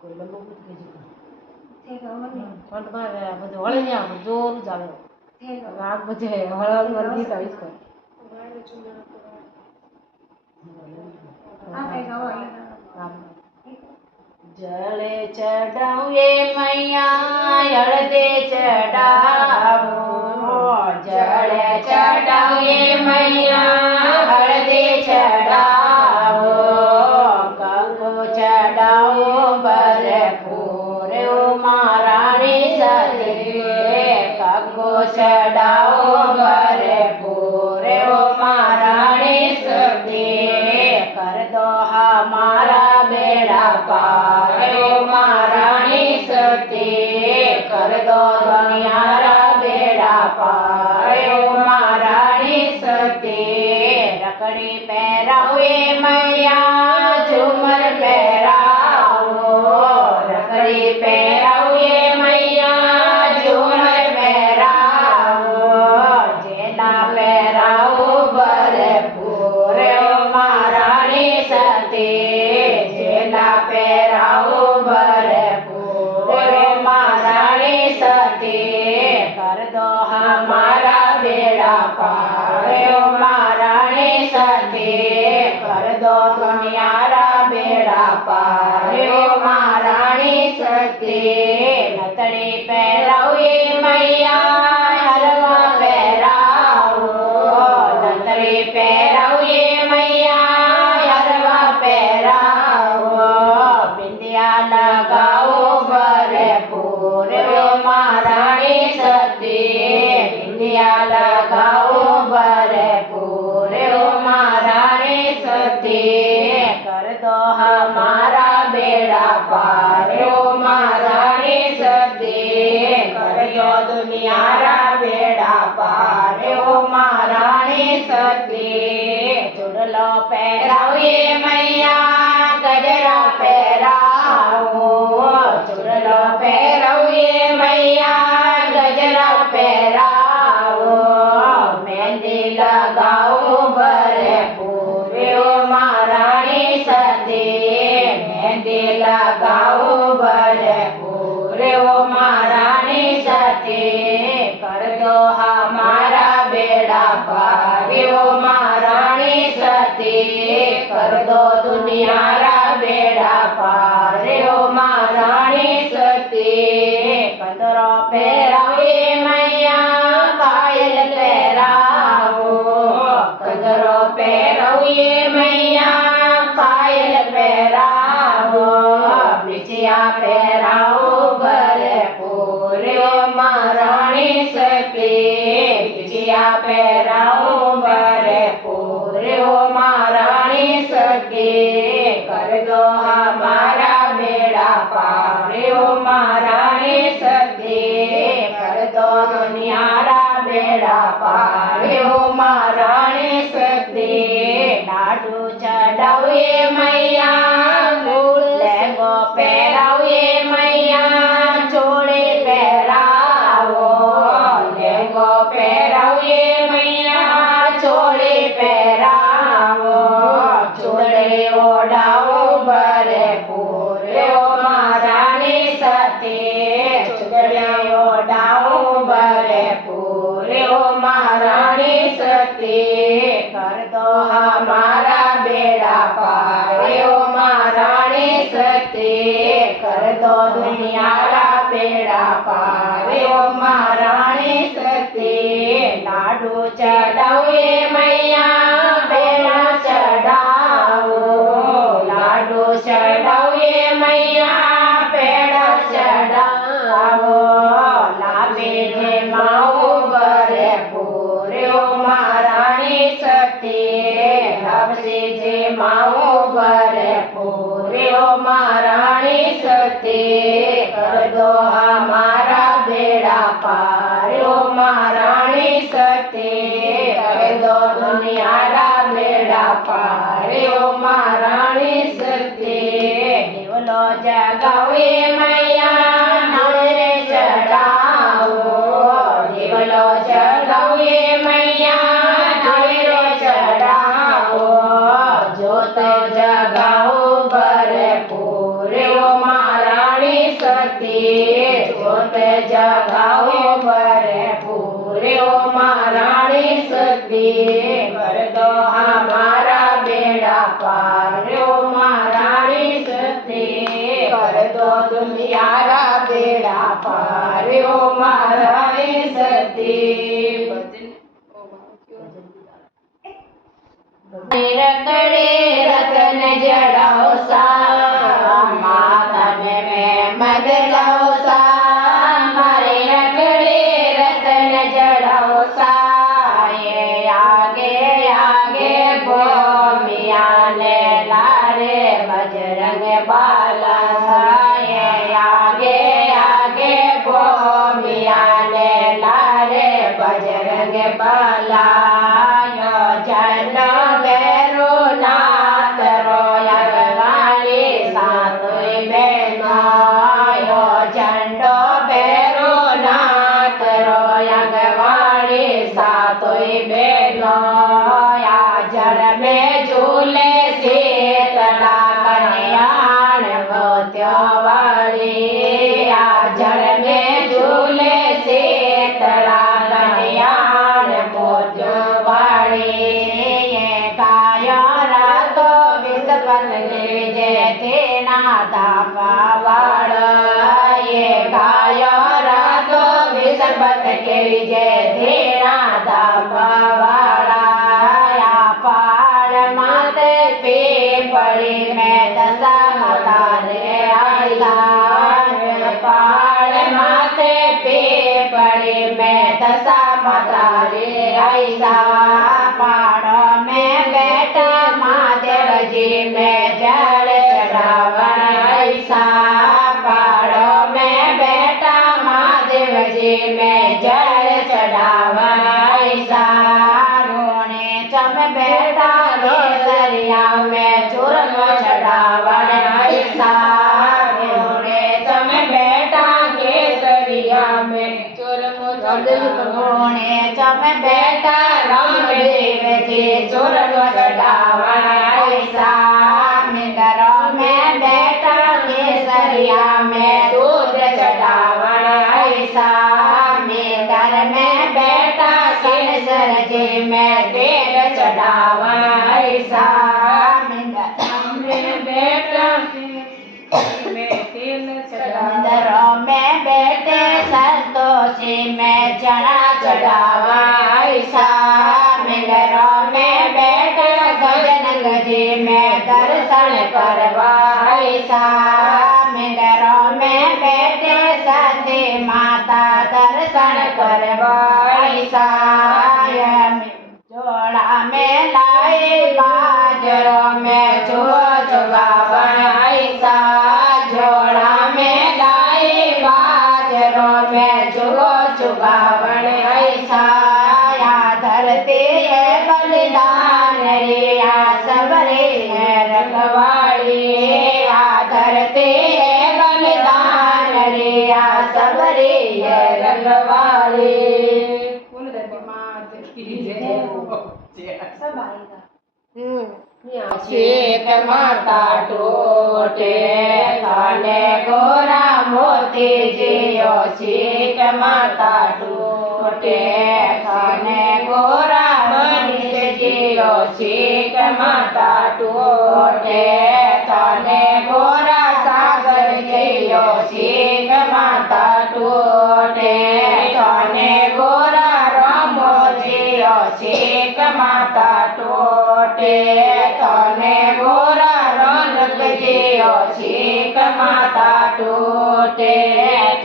કોઈ લંબુ કૂદ કે જીતું ઠીક મને પણ તમારે બધું હળે ને આમ જોર જ આવે ઠીક રાગ બજે હળહળ ગીત આવીશ કોઈ આ કઈ ગાવા જળે ચડાવે મૈયા હળદે ચડાવો જળે ચડાવે મૈયા હળદે ચડાવો કંકુ ચડાવો ભરપૂર મારાણી સતી કંકુ ચડાવો ભરપૂર મારાણી સતી કર દો હમારા બેડા પાર મહારાણી સતી કર દો દુનિયારા બેડા પાર મહારાણી સતી રકડી પહેરાવે મૈયા ઝુમર પહેરાવો રકડી પહેરાવે મૈયા ઝુમર પહેરાવો જેલા પહેરાવો ભરપૂર મહારાણી સતી જેલા પહેરાવો ભરપૂર મહારાણી સતી કર દો હમારા બેડા પાર મહારાણી સતી કર દો દુનિયારા બેડા પાર મહારાણી સતી નતડી પહેરાવે મૈયા હલવા પહેરાવો નતડી પહેરાવે મૈયા હલવા પહેરાવો બિંદિયા લગાવો ભરપૂર મહારાણી સતી બિંદિયા લગાવો ભરપૂર મહારાણી સતી કર દો હમારા બેડા પાર મહારાણી સતી કર દો દુનિયારા બેડા પાર મહારાણી સતી ચૂડલો પહેરાવે મૈયા ગજરા પહેરાવો ચૂડલો પહેરાવે મૈયા ગજરા પહેરાવો મહેંદી લગાવો ભરપૂર મહારાણી સતી મહેંદી લગાવો ભરપૂર મહારાણી સતી કર દો હમારા બેડા પાર મહારાણી સતી કર દો દુનિયારા બેડા પાર મહારાણી સતી કંદરો પહેરાવે મૈયા પાયલ પહેરાવો કંદરો પહેરાવે મૈયા પાયલ પહેરાવો બીજિયા પહેરાવો ભરપૂર મહારાણી સતી બીજિયા પહેરાવો ભરપૂર મહારાણી સતી કર દો હમારા બેડા પાર મહારાણી સતી કર દો દુનિયારા બેડા પાર મહારાણી સતી લાડુ ચડાવે મૈયા લેંગો પહેરાવે મૈયા ચોળી પહેરાવો લેંગો પહેરાવે મૈયા ચોળી પહેરાવો ચોળી ઓઢાવો ભરપૂર મહારાણી સતી ચોળી ઓઢાવો ભરપૂર મહારાણી સતી કર દો હમારા બેડા પાર મહારાણી સતી કર દો દુનિયારા બેડા પાર મહારાણી સતી લાડુ ચડાવે મૈયા બેડા ચડાવો લાડુ ચડાવે મૈયા પેડા ચડાવો લાવે જે માવો ભરપૂર મહારાણી સતી લાવશે જે માવો ભરપૂર મહારાણી સતી કર દો હમારા બેડા પાર મહારાણી સતી કર દો દુનિયારા બેડા પાર મહારાણી સતી દેવલો જગાવે મૈયા નળરે ચડાવો દેવલો જગાવે મૈયા નળરે ચડાવો જોત જગાવો ભરપૂર મારા સતી જોત જગાવો બરે પૂર્યો મહારાણી સતી કર દો હમારા બેડા પાર્યો મહારાણી સતી કર દો દુનિયારા બેડા પાર્યો મહારાણી સતી રકડે રતન જડાઓ સા માતા મેં મદ જાઓ સા મારે રકડે રતન જડાઓ સા ये आगे आगे गोमिया ने लारे बजरंग बाला ये आगे आगे गोमिया ने लारे बजरंग बाला चंडो बेरो नाथ रोया वाली सातों बहनो यो चंडो बेरो नाथ रोया वाली सातों बहनो या जल में झूले शीतला कन्याण मोत्यो वाली या जल में झूले शीतला कन्याण मोत्यो वाली विसर्पत के विजय तेरा दापवाड़ा या पाड़ माते पे पड़ी में दशा मतारे आईसा पाड़ माते पे पड़ी में दशा मतारे आईसा पाड़ों में बैठा महादेव जी में जल चढ़ावन ऐसा पाड़ों में बैठा महादेव जी में जल चढ़ावन ऐसा रोने चम बैठा केसरिया में चूरम चढ़ावन ऐसा रोने चम बैठा केसरिया में रोने चम बैठा रामदेव जी चूरम चढ़ावन ऐसा मिंदरों में बैठा केसरिया में दूध चढ़ावन ऐसा मिंदर में बैठा केसर जी में तेल चढ़ावन ऐसा मिंदर में बैठा मिंदरों में बैठे संतोषी में चढ़ा चढ़ावा ऐसा मिंदरों में बैठे गजनंग जी में दर्शन करवा ऐसा मिंदरों में बैठे सती माता दर्शन करवा ऐसा जोड़ा में लाए बाजरों में चुगावन ऐसा जोड़ा में लाए बाजरों में चुगावन ऐसा या धरती है बलिदान रिया सबरे है रखवाड़ी या धरती है बलिदान रिया सबरे है रखवाड़ी शेख माता टोटे थाने गोरा मोती जियो शेख माता टोटे थाने गोरा मनीष जियो शेख माता टोटे थाने गोरा सागर जियो शेख माता टोटे थाने गोरा रामो जियो शेख माता टोटे तने गोरा रौनक जियो शेख माता टोटे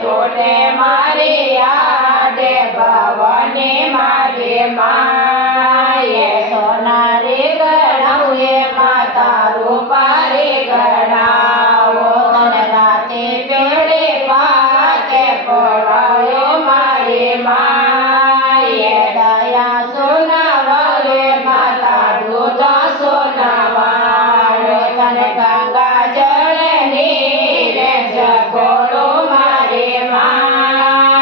टोटे मारी आडे भवानी मारी माये सोनारी गणावे माता रूपारी गणावो तने राते पेड़े पाके पड़ायो मारी माये दया सोनावाले माता दूधा सोनावाले तने गंगा जल नीर जगोड़ो मारी माँ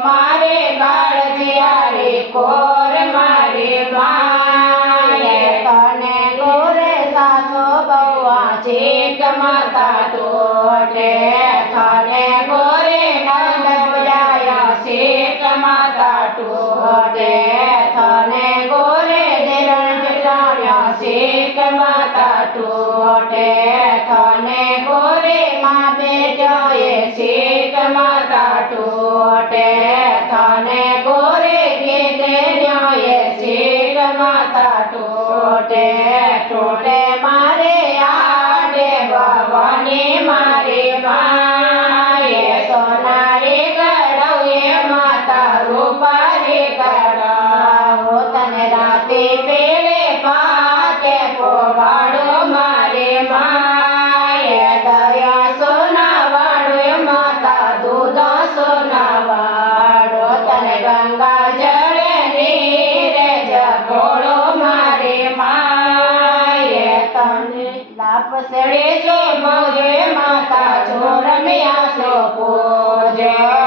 મારે કાળજિયારે કોર મારી માએ તને ગોરે સાસો બહુઆ ચીક માતા તોટે તને ગોરે નંદ પૂજાય શીક માતા તોટે તને ગોરે દેરણ ચલાવ્ય શીક માતા તોટે તને ગોરે માં બેઠોએ શીક માતા તોટે તને ગોરે ગીતે ન્યોએ શીક માતા તોટે તોટે મારે આડે ભવાની મારી માએ સોનારી ગળવે માતા રૂપારી ગળવો તને રાતે પેલે પાકે પોવાડો મારી માએ દયા સોનાવાળો માતા દૂધ સોનાવાળો તને ગંગા જળે નીરે જગોળો મારી માએ તને લાપસડે સો ભોજે માતા ચોરમ્યા સો પૂજે